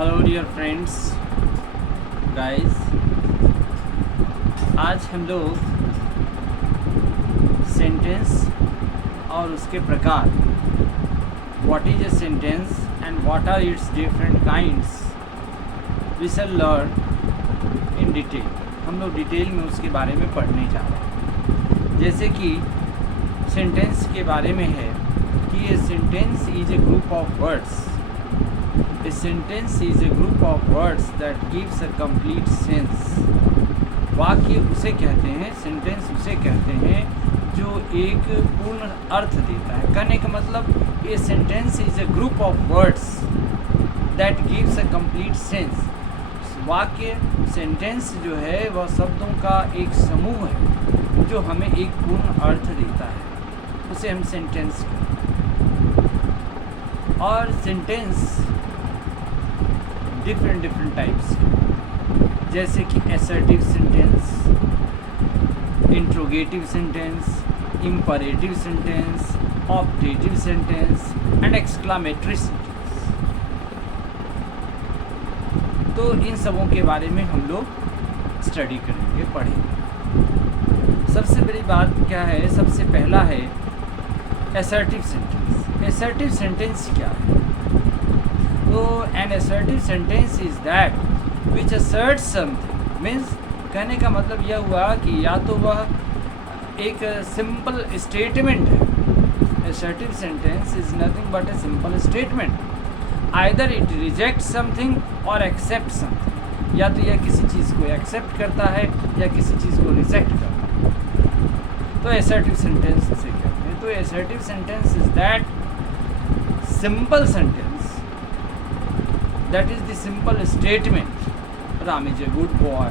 Hello dear friends guys, आज हम लोग सेंटेंस और उसके प्रकार, what is a sentence and what are its different kinds, we shall learn in detail. हम लोग डिटेल में उसके बारे में पढ़ने जा रहे हैं। जैसे कि सेंटेंस के बारे में है कि a sentence is a group of words. A sentence is a group of words that gives a complete sense. वाक्य उसे कहते हैं, सेंटेंस उसे कहते हैं जो एक पूर्ण अर्थ देता है। कहने का मतलब ये sentence is a group of words that gives a complete sense. वाक्य सेंटेंस जो है वह शब्दों का एक समूह है जो हमें एक पूर्ण अर्थ देता है, उसे हम सेंटेंस कहते हैं। और सेंटेंस डिफरेंट टाइप्स, जैसे कि assertive sentence, interrogative sentence, imperative sentence, optative sentence and exclamatory sentence. तो इन सबों के बारे में हम लोग स्टडी करेंगे, पढ़ेंगे। सबसे बड़ी बात क्या है, सबसे पहला है असर्टिव सेंटेंस। असर्टिव सेंटेंस क्या है? तो an assertive sentence is that which asserts something. Means कहने का मतलब यह हुआ कि या तो वह एक सिंपल स्टेटमेंट है। Assertive sentence is nothing but a simple statement. Either it reject something और एक्सेप्ट समथिंग। या तो यह किसी चीज़ को एक्सेप्ट करता है या किसी चीज़ को रिजेक्ट करता है। तो असर्टिव सेंटेंस इसे कहते हैं। तो assertive sentence is that simple sentence, that is the simple statement. Ram is a good boy,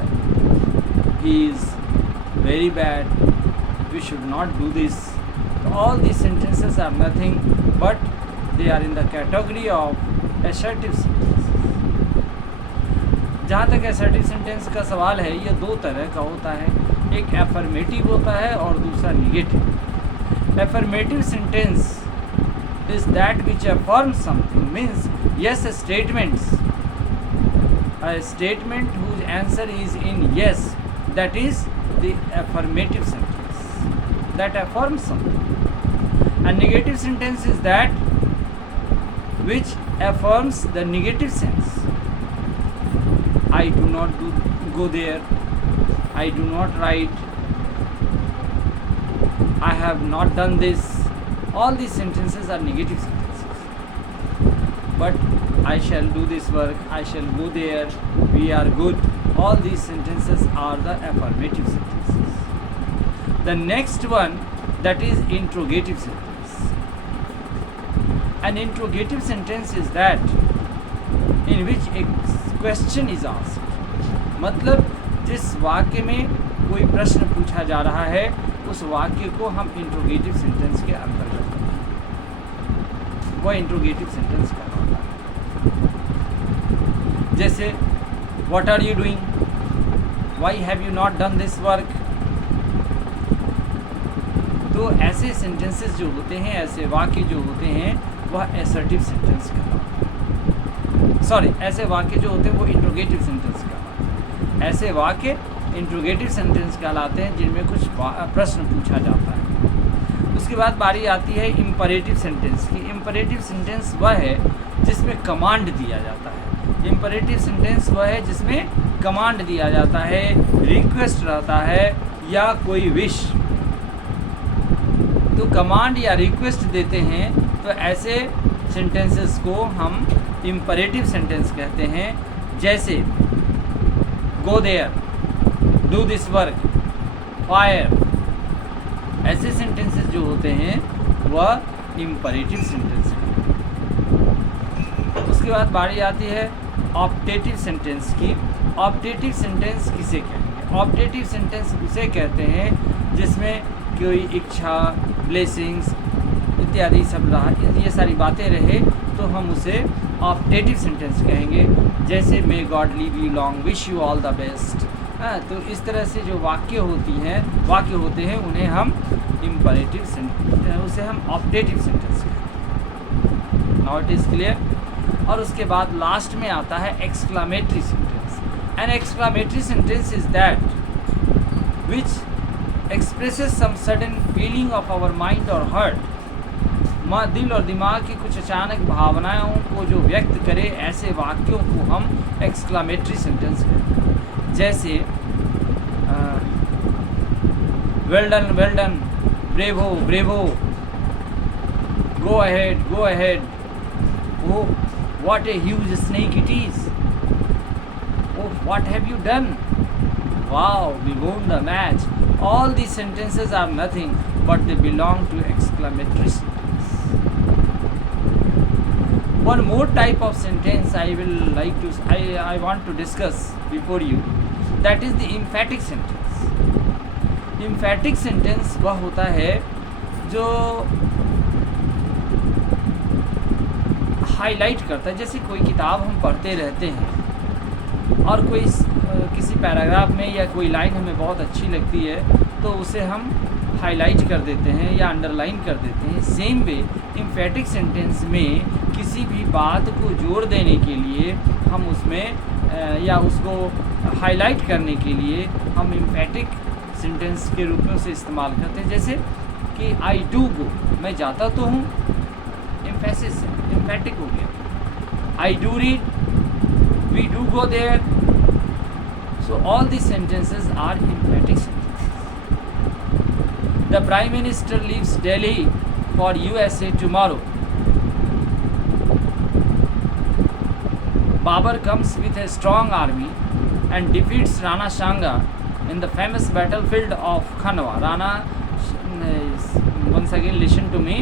he is very bad, we should not do this. So all these sentences are nothing but they are in the category of assertive sentences. जहाँ तक assertive sentence का सवाल है, ये दो तरह का होता है। एक affirmative होता है और दूसरा negative। Affirmative sentence is that which affirms something, means yes statements, a statement whose answer is in yes, that is the affirmative sentence that affirms something. A negative sentence is that which affirms the negative sense. I do not go there, I do not write, I have not done this. All these sentences are negative sentences. But I shall do this work, I shall go there, we are good. All these sentences are the affirmative sentences. The next one, that is interrogative sentence. An interrogative sentence is that in which a question is asked. मतलब जिस वाक्य में कोई प्रश्न पूछा जा रहा है, उस वाक्य को हम इंट्रोगेटिव सेंटेंस के अंतर्गत करते हैं। वह इंट्रोगेटिव सेंटेंस कहलाता है। जैसे what are you doing, why have you not done this work. तो ऐसे सेंटेंसेस जो होते हैं, ऐसे वाक्य जो होते हैं, वह असर्टिव सेंटेंस कहलाते हैं। सॉरी, ऐसे वाक्य जो होते हैं वो इंट्रोगेटिव सेंटेंस कहलाते हैं। ऐसे वाक्य इंट्रोगेटिव सेंटेंस कहलाते हैं जिनमें कुछ प्रश्न पूछा जाता है। उसके बाद बारी आती है इम्परेटिव सेंटेंस की। इम्परेटिव सेंटेंस वह है जिसमें कमांड दिया जाता है। इम्परेटिव सेंटेंस वह है जिसमें कमांड दिया जाता है, रिक्वेस्ट रहता है या कोई विश। तो कमांड या रिक्वेस्ट देते हैं, तो ऐसे सेंटेंसेस को हम इम्परेटिव सेंटेंस कहते हैं। जैसे go there, do this work, fire. ऐसे सेंटेंसेस जो होते हैं वह इम्परेटिव सेंटेंस हैं। उसके बाद बारी आती है ऑप्टेटिव सेंटेंस की। ऑप्टेटिव सेंटेंस किसे कहेंगे? ऑप्टेटिव सेंटेंस उसे कहते हैं जिसमें कोई इच्छा, ब्लेसिंग्स इत्यादि सब रहा, ये सारी बातें रहे, तो हम उसे ऑप्टेटिव सेंटेंस कहेंगे। जैसे may God live you long, wish you all the best. तो इस तरह से जो वाक्य होते हैं उन्हें हम इम्परेटिव सेंटेंस, उसे हम ऑप्टेटिव सेंटेंस कहते हैं। Now it is clear. और उसके बाद लास्ट में आता है exclamatory sentence. An exclamatory sentence is that which expresses some sudden feeling of our mind और हार्ट. दिल और दिमाग की कुछ अचानक भावनाओं को जो व्यक्त करे, ऐसे वाक्यों को हम एक्सक्लामेटरी सेंटेंस कहते हैं. जैसे well done, bravo bravo, go ahead, oh what a huge snake it is, oh what have you done, wow we won the match. All these sentences are nothing but they belong to exclamatory sentence. One more type of sentence I want to discuss before you, that is the emphatic sentence. Emphatic sentence वह होता है जो highlight करता है. जैसे कोई किताब हम पढ़ते रहते हैं और कोई किसी पैराग्राफ में या कोई लाइन हमें बहुत अच्छी लगती है तो उसे हम हाईलाइट कर देते हैं या अंडरलाइन कर देते हैं. सेम वे एम्फेटिक सेंटेंस में किसी भी बात को जोड़ देने के लिए हम उसमें या उसको हाईलाइट करने के लिए हम एम्फेटिक सेंटेंस के रूप में उसे इस्तेमाल करते हैं. जैसे कि आई डू गो, मैं जाता तो हूँ, एम्फेसिस से एम्फेटिक हो गया. I do read, we do go there. So all this sentences are emphatic sentences. The prime minister leaves Delhi for USA tomorrow. Babur comes with a strong army and defeats Rana Shanga in the famous battlefield of Khanwa. Once again listen to me.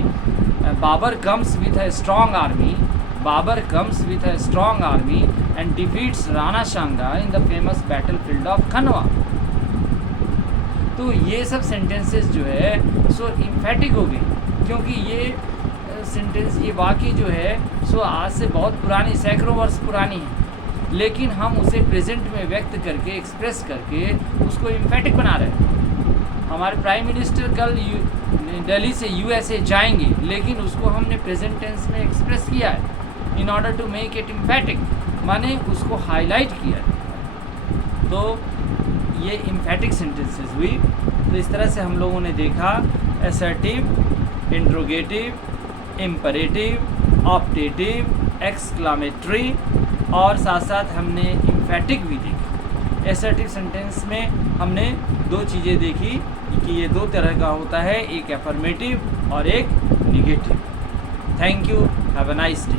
Babur comes with a strong army. Babur comes with a strong army and defeats Rana Shanga in the famous battlefield of Khanwa. तो ये सब sentences जो है सो emphatic हो गई, क्योंकि ये sentence, ये वाक्य जो है सो आज से बहुत पुरानी, सैकड़ों वर्ष पुरानी है, लेकिन हम उसे प्रेजेंट में व्यक्त करके, एक्सप्रेस करके उसको इम्फेटिक बना रहे हैं. हमारे प्राइम मिनिस्टर कल दिल्ली से USA जाएंगे, लेकिन उसको हमने प्रेजेंट टेंस में एक्सप्रेस किया है in order to make it emphatic, माने उसको हाईलाइट किया है. तो ये इम्फेटिक सेंटेंसेस हुई. तो इस तरह से हम लोगों ने देखा assertive, interrogative, imperative, optative, exclamatory और साथ साथ हमने इम्फेटिक भी देखी. असर्टिव सेंटेंस में हमने दो चीज़ें देखी कि ये दो तरह का होता है, एक एफर्मेटिव और एक negative. Thank you, have a nice day.